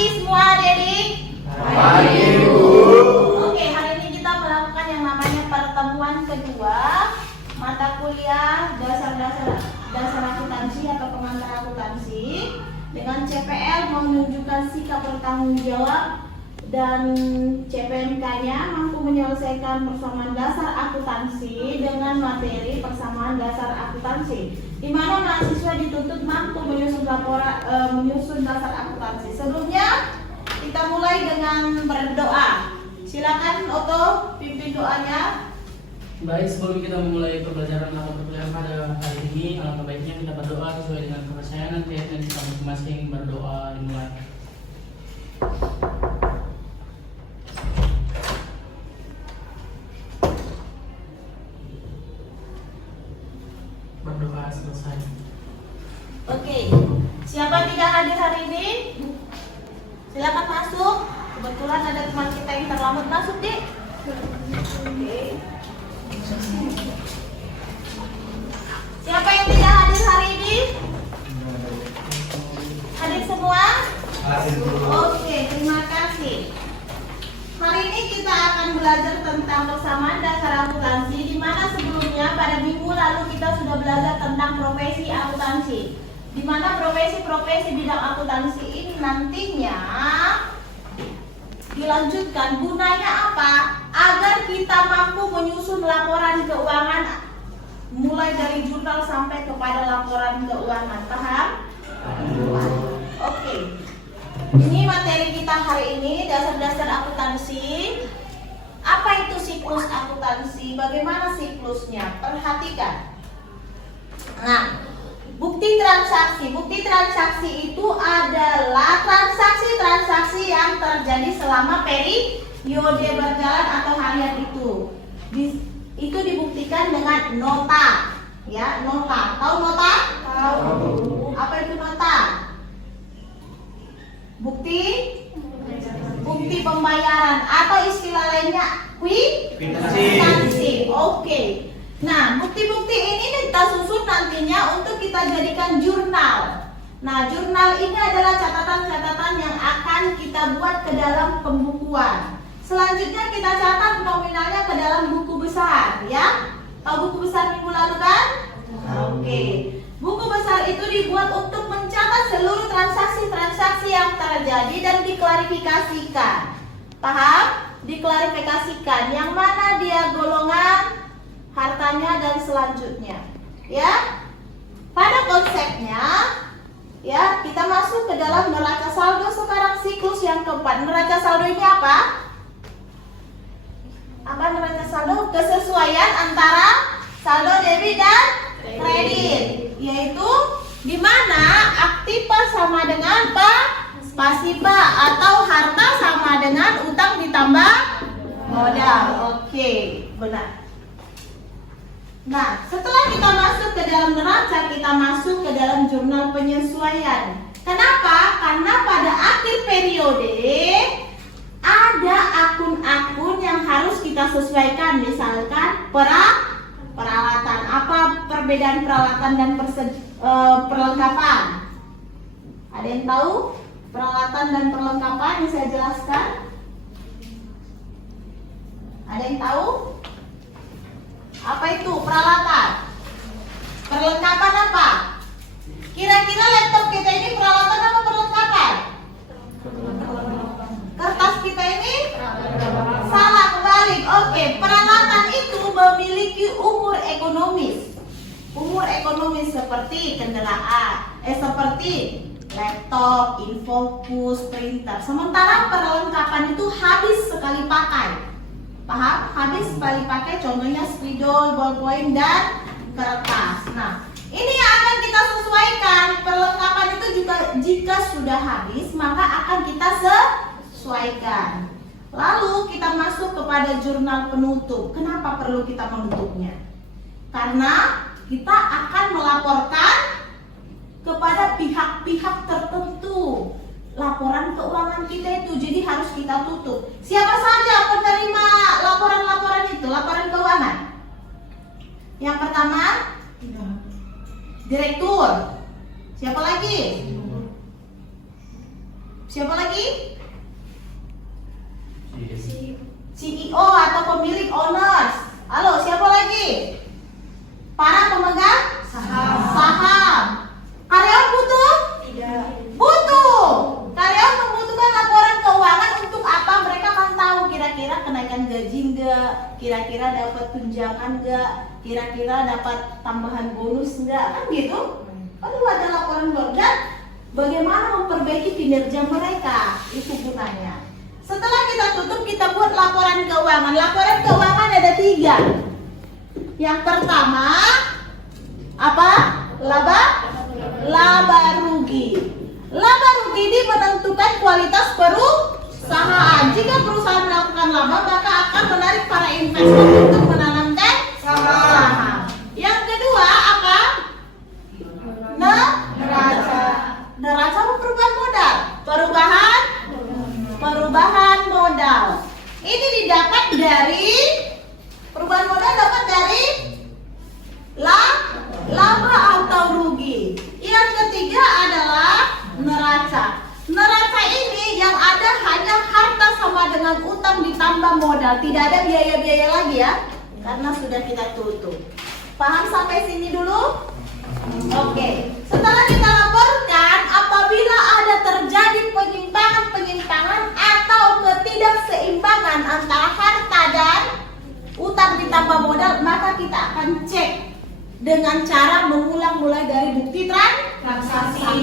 pagi semua adik-adik. Pagi, Bu. Oke, hari ini kita melakukan yang namanya pertemuan kedua mata kuliah dasar akuntansi atau pengantar akuntansi dengan CPL menunjukkan sikap bertanggung jawab dan CPMK-nya mampu menyelesaikan persamaan dasar akuntansi dengan materi persamaan dasar akuntansi, di mana mahasiswa dituntut mampu menyusun menyusun dasar akuntansi. Sebelumnya kita mulai dengan berdoa. Silakan Oto, pimpin doanya. Baik, sebelum kita memulai pembelajaran atau perkuliahan pada hari ini, alangkah baiknya kita berdoa sesuai dengan kepercayaan dan keyakinan kita masing-masing. Berdoa dimulai. Berdoa selesai. Oke, siapa yang tidak hadir hari ini? Silakan masuk. Kebetulan ada teman kita yang terlambat masuk, Dik. Oke. Siapa yang tidak hadir hari ini? Hadir semua? Oke, terima kasih. Hari ini kita akan belajar tentang persamaan dasar akuntansi, di mana sebelumnya pada minggu lalu kita sudah belajar tentang profesi akuntansi, di mana profesi bidang akuntansi ini nantinya dilanjutkan. Gunanya apa? Agar kita mampu menyusun laporan keuangan mulai dari jurnal sampai kepada laporan keuangan. Paham? Oke. Ini materi kita hari ini, dasar-dasar akuntansi. Apa itu siklus akuntansi? Bagaimana siklusnya? Perhatikan. Nah, bukti transaksi. Bukti transaksi itu adalah transaksi-transaksi yang terjadi selama periode berjalan atau harian itu. Itu dibuktikan dengan nota. Ya, nota. Tahu nota? Tahu. Apa itu nota? Bukti pembayaran atau istilah lainnya kwitansi. Oke. Nah, bukti-bukti ini kita susun nantinya untuk kita jadikan jurnal. Nah, jurnal ini adalah catatan-catatan yang akan kita buat ke dalam pembukuan. Selanjutnya kita catat nominalnya ke dalam buku besar, ya. Tahu buku besar minggu lalu kan? Oke. Buku besar itu dibuat untuk mencatat seluruh transaksi-transaksi yang terjadi dan diklarifikasikan. Paham? Diklarifikasikan yang mana dia golongan, hartanya dan selanjutnya. Ya. Pada konsepnya, ya, kita masuk ke dalam neraca saldo sekarang, siklus yang keempat. Neraca saldo ini apa? Apa neraca saldo? Kesesuaian antara saldo debit dan kredit, yaitu di mana aktiva sama dengan pasiva atau harta sama dengan utang ditambah modal. Oke, benar. Nah, setelah kita masuk ke dalam neraca, kita masuk ke dalam jurnal penyesuaian. Kenapa? Karena pada akhir periode ada akun-akun yang harus kita sesuaikan. Misalkan peralatan. Apa perbedaan peralatan dan perlengkapan? Ada yang tahu peralatan dan perlengkapan yang saya jelaskan? Ada yang tahu? Apa itu peralatan? Perlengkapan apa? Kira-kira laptop kita ini peralatan apa perlengkapan? Kertas kita ini? Salah, kebalik. Oke, peralatan itu memiliki umur ekonomis. Umur ekonomis seperti kendaraan, seperti laptop, infocus, printer. Sementara perlengkapan itu habis sekali pakai. Paham? Habis sekali pakai, contohnya spidol, ballpoint, dan kertas. Nah, ini yang akan kita sesuaikan. Perlengkapan itu juga jika sudah habis, maka akan kita sesuaikan. Lalu kita masuk kepada jurnal penutup. Kenapa perlu kita menutupnya? Karena kita akan melaporkan kepada pihak-pihak tertentu laporan keuangan kita itu, jadi harus kita tutup. Siapa saja penerima laporan-laporan itu, laporan keuangan? Yang pertama, direktur. Siapa lagi? Siapa lagi? CEO atau pemilik owners. Halo, siapa lagi? Para pemegang saham. Karyawan butuh? Tidak. Butuh. Karyawan membutuhkan laporan keuangan untuk apa? Mereka kan tahu kira-kira kenaikan gaji enggak, kira-kira dapat tunjangan enggak, kira-kira dapat tambahan bonus enggak, kan gitu? Perlu ada laporan keluarga. Bagaimana memperbaiki kinerja mereka? Itu gunanya. Setelah kita tutup, kita buat laporan keuangan. Laporan keuangan ada 3. Yang pertama apa? Laba rugi. Laba rugi ini menentukan kualitas perusahaan. Jika perusahaan melakukan laba, maka akan menarik para investor untuk menanamkan saham. Yang kedua apa? Neraca perubahan modal. Perubahan modal. Ini didapat dari perubahan modal dapat dari laba atau rugi. Yang ketiga adalah neraca. Neraca ini yang ada hanya harta sama dengan utang ditambah modal. Tidak ada biaya-biaya lagi ya, karena sudah kita tutup. Paham sampai sini dulu? Oke. Setelah kita laporkan, apabila ada terjadi penyimpangan atau ketidakseimbangan antara harta dan utang ditambah modal, maka kita akan cek dengan cara mengulang mulai dari bukti transaksi.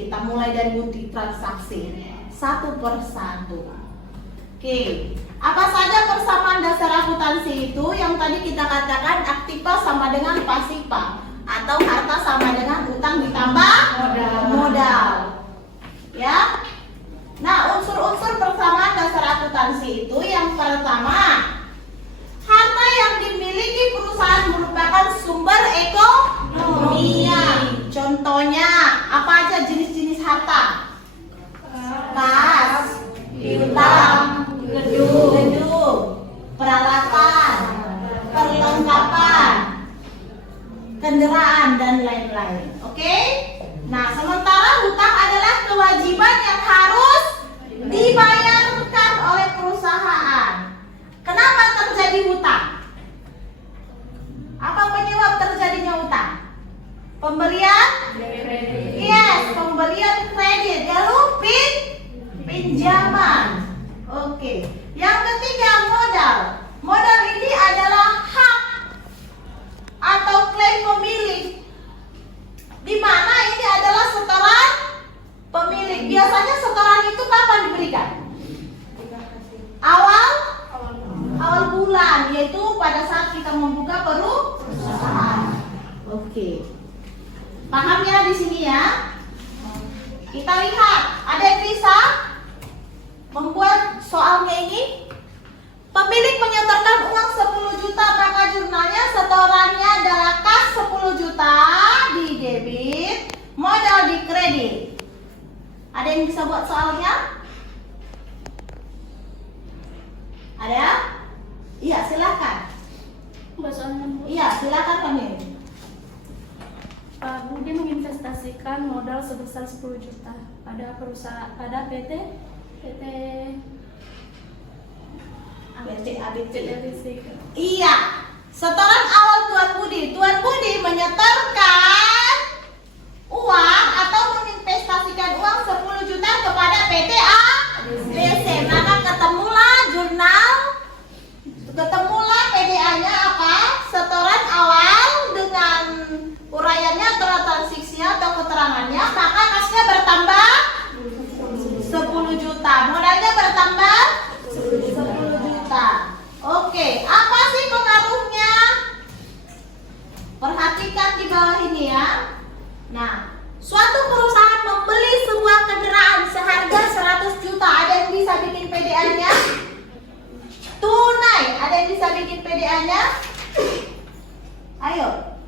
Kita mulai dari bukti transaksi satu per satu. Oke, apa saja persamaan dasar akuntansi itu? Yang tadi kita katakan aktiva sama dengan pasiva, atau harta sama dengan utang ditambah modal. Ya. Nah, unsur-unsur persamaan dasar akuntansi itu yang pertama, harta yang dimiliki perusahaan merupakan sumber ekonominya. Contohnya, apa aja jenis-jenis harta? Kas, piutang, gedung, peralatan, perlengkapan, kendaraan, dan lain-lain. Oke? Nah, sementara hutang adalah kewajiban yang harus dibayarkan oleh perusahaan. Kenapa terjadi hutang? Apa penyebab terjadinya hutang? Pembelian? Yes, pembelian kredit. Lalu pinjaman. Oke. Yang ketiga, modal. Modal ini adalah hak atau klaim pemilik, di mana ini adalah setoran pemilik. Biasanya setoran itu kapan diberikan? Awal bulan, yaitu pada saat kita membuka perusahaan. Oke. Paham ya di sini ya? Kita lihat, ada yang bisa membuat soalnya ini? Pemilik menyetorkan uang 10 juta, maka jurnalnya setorannya adalah kas 10 juta di debit, modal di kredit. Ada yang bisa buat soalnya? Ada? Iya, silakan. Iya, silakan kami. Pak Budi menginvestasikan modal sebesar 10 juta pada perusahaan, pada PT ABC. ABC. Iya, setoran awal Tuan Budi. Tuan Budi menyetorkan uang atau menginvestasikan uang 10 juta kepada PT ABC. Maka ketemulah PDA-nya apa? Setoran awal dengan uraiannya atau transaksinya atau keterangannya, maka kasnya bertambah 10 juta. Modalnya bertambah 10 juta. Oke, apa sih pengaruhnya? Perhatikan di bawah ini ya. Nah, suatu perusahaan membeli sebuah kendaraan seharga 100 juta. Ada yang bisa bikin PDA-nya? Tunai. Ada yang bisa bikin PDA-nya? Ayo.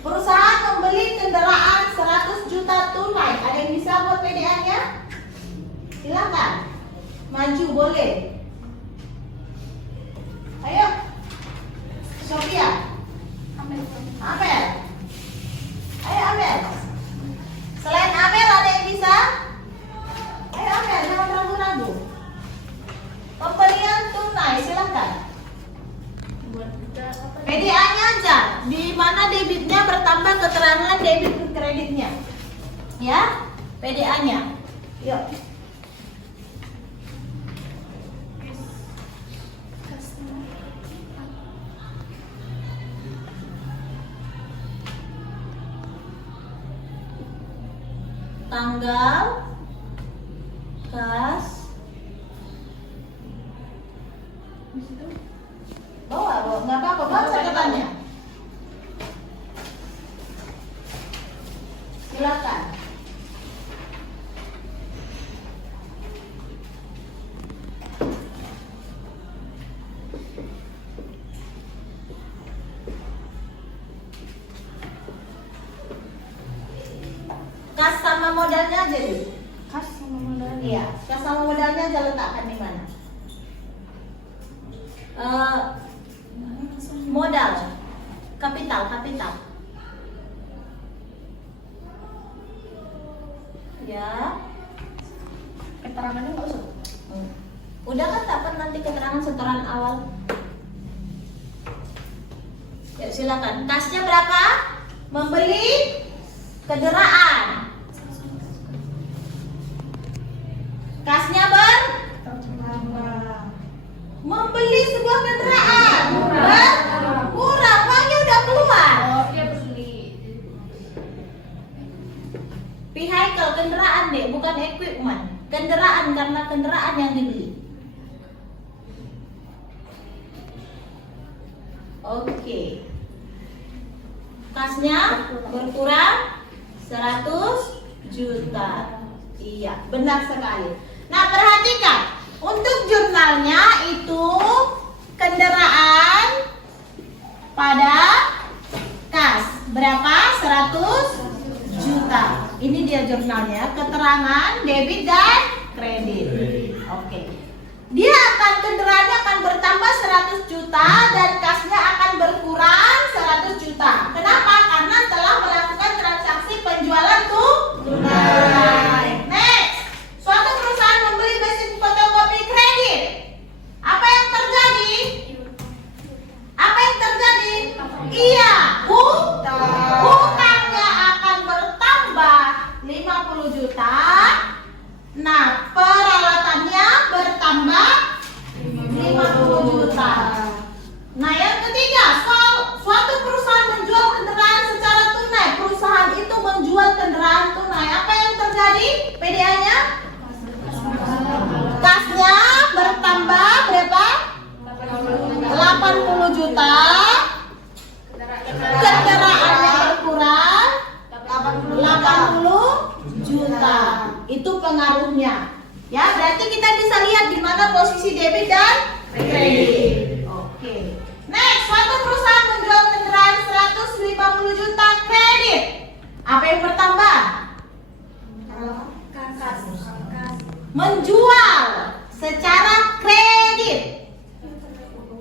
Perusahaan membeli kendaraan 100 juta tunai. Ada yang bisa buat PDA-nya? Silakan. Maju boleh. Ayo. Sophia. Amel. Ayo Amel. Selain Amel ada yang bisa? debit kreditnya. Ya, PDA-nya. Yuk. Tanggal, kas, bawa, nggak apa-apa, bawa catatannya. Silakan. Kas sama modalnya aja deh. Kas sama modal. Iya, kas sama modalnya aja letakkan di mana? Modal, kapital. Ya. Keterangannya nggak usah. Udah kan dapat nanti keterangan setoran awal. Ya silakan. Kasnya berapa? Membeli kendaraan. Kasnya membeli sebuah kendaraan. Kurang, uangnya udah keluar. Vehicle, kendaraan deh, bukan equipment. Kendaraan, karena kendaraan yang dibeli. Oke. Kasnya berkurang 100 juta. Iya, benar sekali. Nah, perhatikan. Untuk jurnalnya itu kendaraan pada kas. Berapa? 100 juta. Ini dia jurnalnya, keterangan debit dan kredit. Oke. Kendaraannya akan bertambah 100 juta dan kasnya akan berkurang 100 juta. Kenapa? Karena telah melakukan transaksi penjualan tunai. Next. Suatu perusahaan membeli mesin fotokopi kredit. Apa yang terjadi? Iya, hutangnya akan bertambah 50 juta. Nah, peralatannya bertambah 50 juta. Nah, yang ketiga, suatu perusahaan menjual kendaraan secara tunai. Perusahaan itu menjual kendaraan tunai. Apa yang terjadi? PDA-nya? Kasnya bertambah berapa? 80 juta. Kendaraannya berkurang 80 juta. Itu pengaruhnya. Ya, berarti kita bisa lihat di mana posisi debit dan kredit. Oke. Next, suatu perusahaan menjual kendaraan 150 juta kredit. Apa yang bertambah? Menjual secara kredit.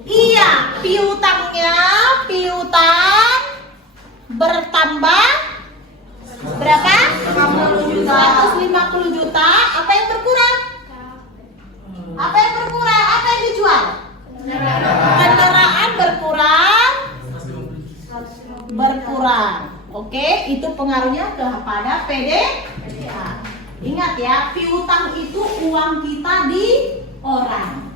Iya, piutang bertambah berapa? 150 juta. Apa yang berkurang? Apa yang dijual? Kendaraan berkurang. Oke, itu pengaruhnya kepada PDA. Ingat ya, piutang itu uang kita di orang.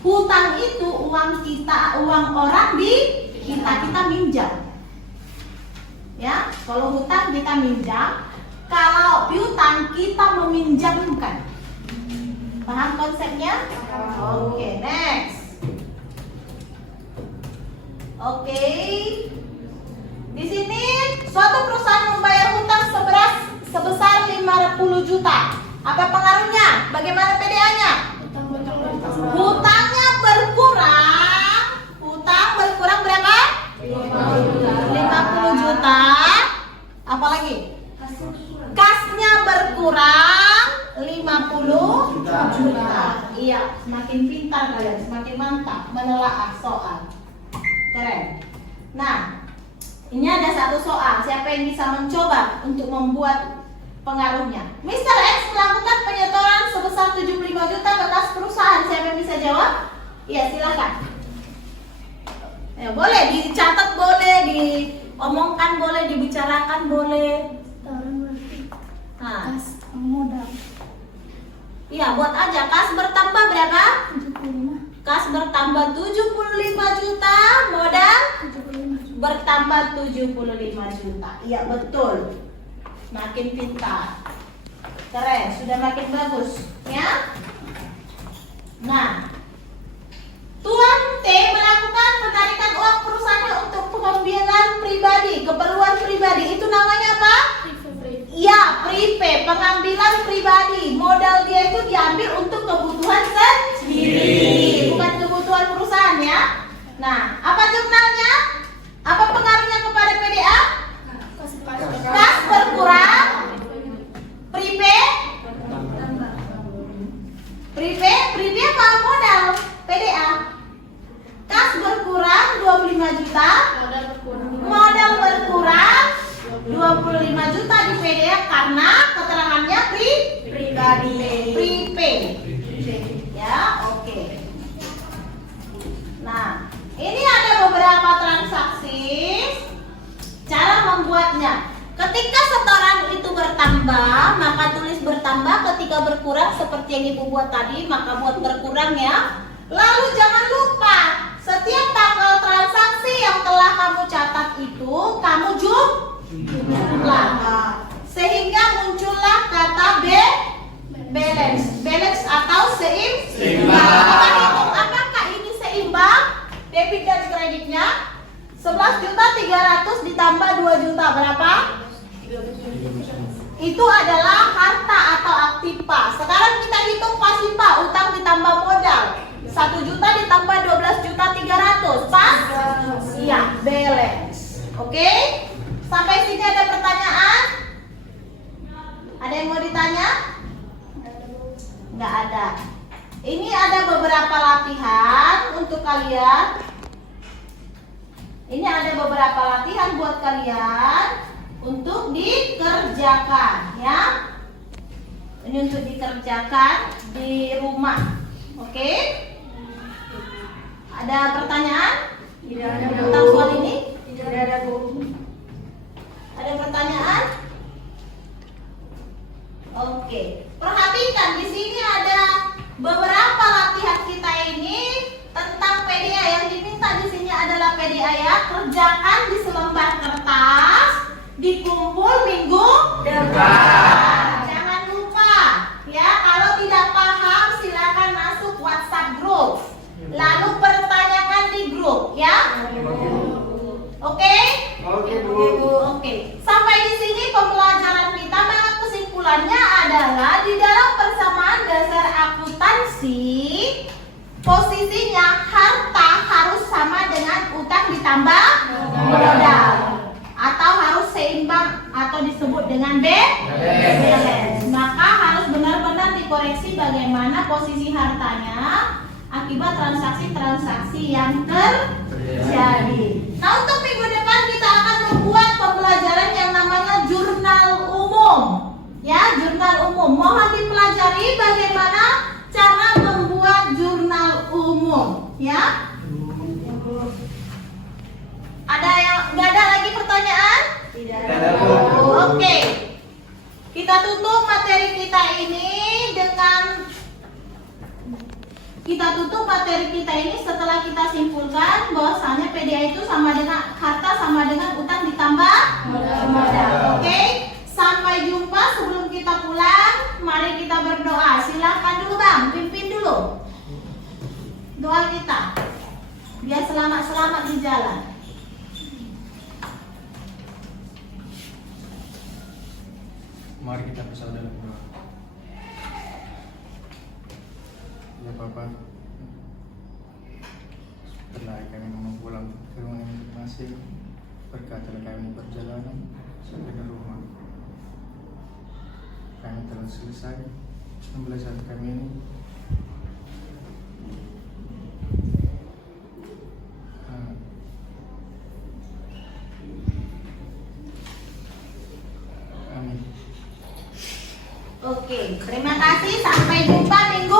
Hutang itu uang orang di kita minjam. Ya, kalau hutang kita minjam, kalau piutang kita meminjamkan. Paham konsepnya? Oke, next. Oke. Di sini suatu perusahaan membayar hutang sebesar 50 juta. Apa pengaruhnya? Bagaimana PDA-nya? Hutangnya berkurang. Hutang berkurang berapa? 50 juta. Apalagi? Kasnya berkurang 50 juta. Iya, semakin pintar kalian, semakin mantap menelaah soal. Keren. Nah, ini ada satu soal. Siapa yang bisa mencoba untuk membuat pengaruhnya? Mr. X melakukan penyetoran sebesar 75 juta ke kas perusahaan. Siapa yang bisa jawab? Iya, silakan. Ya, boleh dicatat, boleh diomongkan, boleh dibicarakan. silakan boleh. Setoran berarti Nah, kas modal iya buat aja. Kas bertambah berapa? 75. Kas bertambah 75 juta, modal 75 juta. bertambah 75 juta. Iya betul. Makin pintar. Keren, sudah makin bagus, ya. Nah, Tuan T melakukan penarikan uang perusahaannya untuk pengambilan pribadi, keperluan pribadi. Itu namanya apa? Iya, prepaid, pengambilan pribadi. Modal dia itu diambil untuk kebutuhan sendiri, bukan kebutuhan perusahaan, ya. Nah, apa jurnalnya? Apa pengaruhnya kepada PDA? Kas berkurang, prepaid, apa modal PDA? Kas berkurang 25 juta, modal berkurang 25 juta di PDA karena keterangannya pribadi, prepaid. Ya, oke. Nah, ini ada beberapa transaksi. Cara membuatnya. Ketika setoran itu bertambah, maka tulis bertambah. Ketika berkurang seperti yang Ibu buat tadi, maka buat berkurang, ya. Lalu jangan lupa, setiap tanggal transaksi yang telah kamu catat itu kamu jumlah. Sehingga muncullah kata balance atau seimbang. Kita hitung apakah ini seimbang debit dan kreditnya. 11.300.000 ditambah 2 juta berapa? Itu adalah harta atau aktiva. Sekarang kita hitung pasifa, utang ditambah modal. 1 juta ditambah 12.300.000 pas? Iya, balance. Oke? Sampai sini ada pertanyaan? Ada yang mau ditanya? Nggak ada. Ini ada beberapa latihan untuk kalian. Ini ada beberapa latihan buat kalian untuk dikerjakan, ya. Ini untuk dikerjakan di rumah. Oke? Ada pertanyaan? Tidak ada, Bu. Tentang soal ini? Tidak ada, Bu. Ada pertanyaan? Oke. Perhatikan di sini ada beberapa latihan kita ini tentang PDA. Yang diminta di sini adalah PDA, ya. Kerjakan di selembar kertas, dikumpul minggu depan. Jangan lupa, ya. Kalau tidak paham silakan masuk WhatsApp group. Lalu pertanyakan di grup, ya. Oke? Oke, Bu. Oke. Sampai di sini pembelajaran kita, maka kesimpulannya adalah di dalam persamaan dasar akuntansi posisinya harta harus sama dengan utang ditambah modal, atau harus seimbang atau disebut dengan balance. Maka harus benar-benar dikoreksi bagaimana posisi hartanya akibat transaksi-transaksi yang terjadi. Nah, untuk minggu depan kita akan membuat pembelajaran yang namanya jurnal umum. Ya, jurnal umum. Mohon dipelajari bagaimana cara membuat jurnal umum, ya. Ada yang nggak ada lagi pertanyaan? Tidak ada, Bu. Oke. Kita tutup materi kita ini setelah kita simpulkan bahwasanya PDA itu sama dengan harta sama dengan utang ditambah modal. Oke? Sampai jumpa. Sebelum kita pulang, mari kita berdoa. Silahkan dulu, Bang, pimpin dulu doa kita biar selamat-selamat di jalan. Mari kita bersama dalam doa. Ya Bapak, setelah kami mau pulang ke rumah masing-masing, berkatilah kami perjalanan sampai ke rumah. Kami telah selesai pembelajaran kami ini. Oke, terima kasih. Sampai jumpa minggu